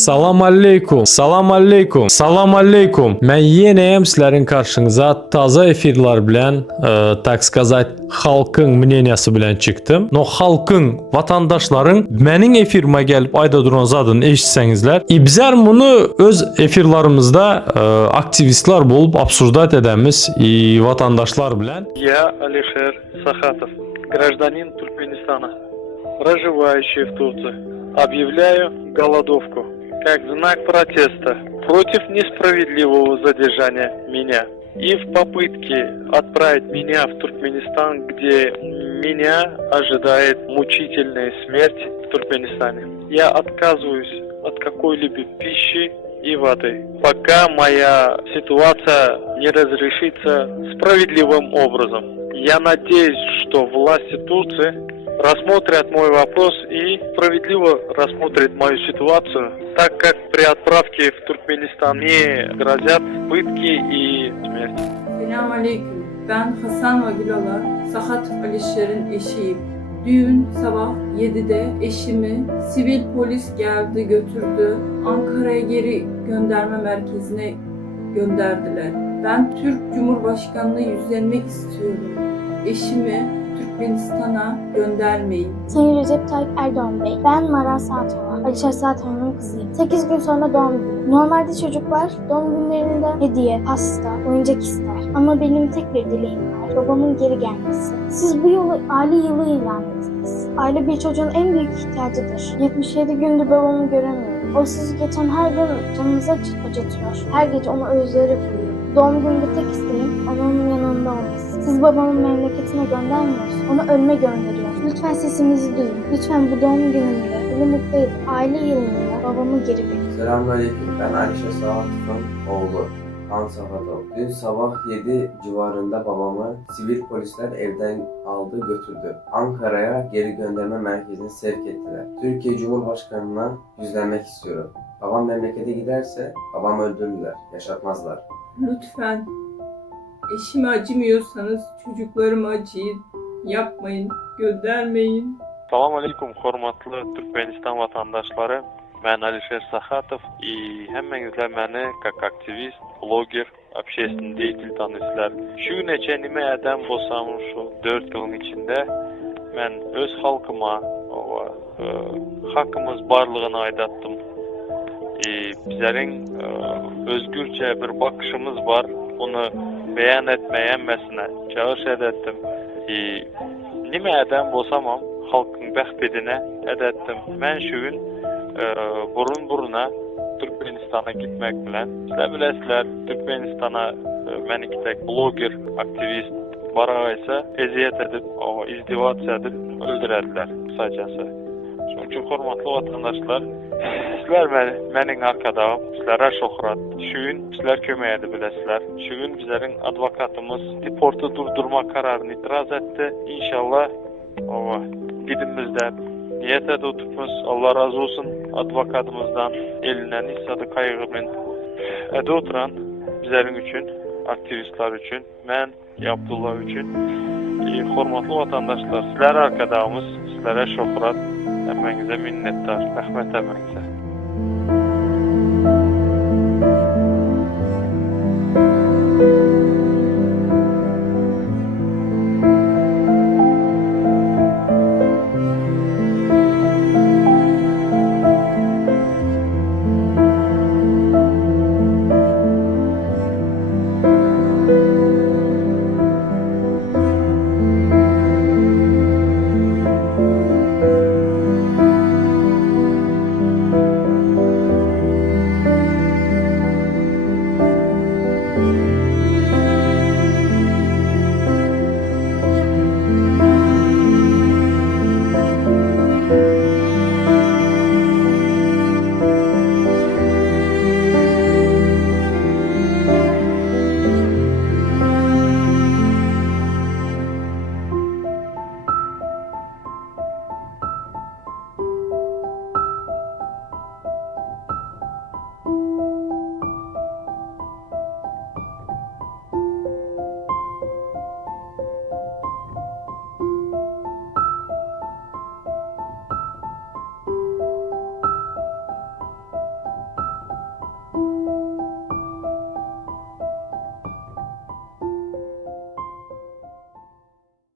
Salam aleykum. Salam aleykum. Salam aleykum. Mən yenəyəm sizlərin qarşınıza taza efirlər bilən, tak сказать, xalqın мнениясы bilən çıxdım. No xalqın, vatandaşların mənim efirimə gəlib ayda duran zadını eşitsənizlər, bizlər bunu öz efirlərimizdə aktivistlər olub absurdat edəmiz vatandaşlar bilən. Я Алишер Сахатов, гражданин Туркменистана, проживающий в Турции. Объявляю голодовку как знак протеста против несправедливого задержания меня и в попытке отправить меня в Туркменистан, где меня ожидает мучительная смерть в Туркменистане. Я отказываюсь от какой-либо пищи и воды, пока моя ситуация не разрешится справедливым образом. Я надеюсь, что власти Турции рассмотрят мой вопрос и справедливо рассмотрят мою ситуацию, так как при отправке в Туркменистан мне grazят pıtki и смерть. Selamünaleyküm. Ben Hasan Vagilala, Sahatov Alişer'in eşiyim. Dün sabah 7'de eşimi sivil polis geldi götürdü. Ankara'ya geri gönderme merkezine gönderdiler. Ben Türk Cumhurbaşkanlığı yüzlenmek istiyorum. Eşimi Türkmenistan'a göndermeyin. Sayın Recep Tayyip Erdoğan Bey, ben Maral Saatova, Alişer Saatova'nın kızıyım. 8 gün sonra doğum günü. Normalde çocuklar doğum günlerinde hediye, pasta, oyuncak ister. Ama benim tek bir dileğim var, babamın geri gelmesi. Siz bu yılı aile yılı ilan ettiniz. Aile bir çocuğun en büyük ihtiyacıdır. 77 gündür babamı göremiyorum. O sizi geçen her gün canınıza acıtıyor. Her gece onu özleyerek uyuyor. Doğum gününde tek isteğim onun yanında olması. Siz babamın memleketine göndermiyorsunuz, onu ölüme gönderiyorsunuz. Lütfen sesimizi duyun. Lütfen bu doğum günümde onu mutlu edin. Aile yılında babamı geri verin. Selamünaleyküm. Ben Alişer Sahatov'un oğlu Han Sahatov. Dün sabah 7 civarında babamı sivil polisler evden aldı götürdü. Ankara'ya geri gönderme merkezine sevk ettiler. Türkiye Cumhurbaşkanı'na yüzlenmek istiyorum. Babam memlekete giderse babamı öldürürler, yaşatmazlar. Lütfen eşime acımıyorsanız çocuklarıma acıyın. Yapmayın, göndermeyin. Assalamu alaikum hurmatlı Türkmenistan vatandaşları. Ben Alişer Sahatov и hemmеңizler məni как aktivist, blogger, общественный деятель tanıysızlar. Şu neçə nime ədəm bolsam şu 4 yılın içinde mən öz halkıma hakkımız barlığını aydattım. Bizlerin özgürce bir bakışımız var. Onu beyan etmeye emmesine çağırış edettim. Nime ədəm bolsamam halkın bəxtedine edettim. Ben şu gün burun buruna Türkmenistan'a gitmek bilen. Sizler bilesizler Türkmenistan'a ben iki tek blogger, aktivist barağa ise eziyet edip, izdivaç edip öldürediler kısacası. Çünkü hurmatlı vatandaşlar, sizler benim arkadağım, sizlere şokrat. Şu gün sizler kömeğe de bilesizler. Şu gün bizlerin advokatımız deportu durdurma kararını itiraz etti. İnşallah gidimizden niyet edotupuz. Allah razı olsun advokatımızdan elinden hissadı kaygımın edoturan bizlerin için, aktivistler için, ben Abdullah için. Hurmatlı vatandaşlar, sizler arkadağımız, sizlere şokrat. Emmenize minnettar, rahmet emmenize.